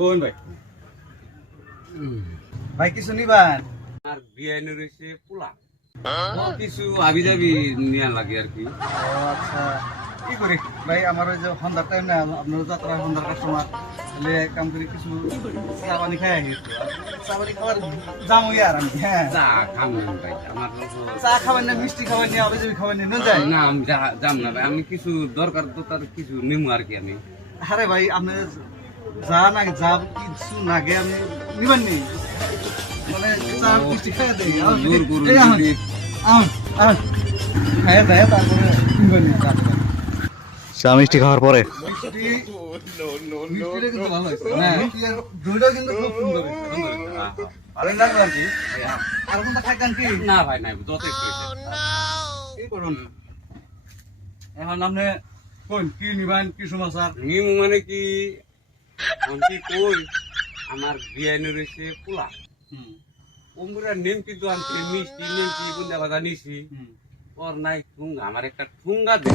বোন ভাই ভাই কিছু নিবান আর বিয়াইনে রয়েছে পোলা কিছু আবি যাবি নিয়ে লাগে আর কি। আচ্ছা কি করি ভাই আমার ওই যে সন্ধ্যার টাইম না আপনার যাত্রা সন্ধ্যার কাস্টমার তাহলে এক কাম করি কিছু চা পানি খাই আহি একটু। চা পানি খাবার যামই আর আমি হ্যাঁ চা খাম না ভাই আমার চা খাবেন না মিষ্টি খাবেন না আবি যাবি খাবেন না যায় না আমি যাম না ভাই, আমি কিছু দরকার তো তার কিছু নিমু আর কি আমি। আরে ভাই আপনি যা না যা কিছু নাগে আমি নিবেন নি মানে চা মিষ্টি খাই দেই জোর করুন এই আম যদি আম আম খাই দেয় তারপরে নিবেন নি চা মিষ্টি খাওয়ার পরে মিষ্টিটা কিন্তু ভালো হয়েছে হ্যাঁ দুইটাও কিন্তু খুব সুন্দর ভালো লাগলো আর কি আর কোনটা খাইতেন কি না ভাই নাই যত একটু হয়েছে। কি করুন এখন আপনি কোন কি নিবেন কি সমাচার নিমু মানে কি আমি কি কই আমার বিয়াইনে রয়েছে পোলা ওমরা নিম কিন্তু আমি মিষ্টি নিমকি বুন্দা বাজা নিছি ওর নাই ঠুঙ্গা আমার একটা ঠুঙ্গা দে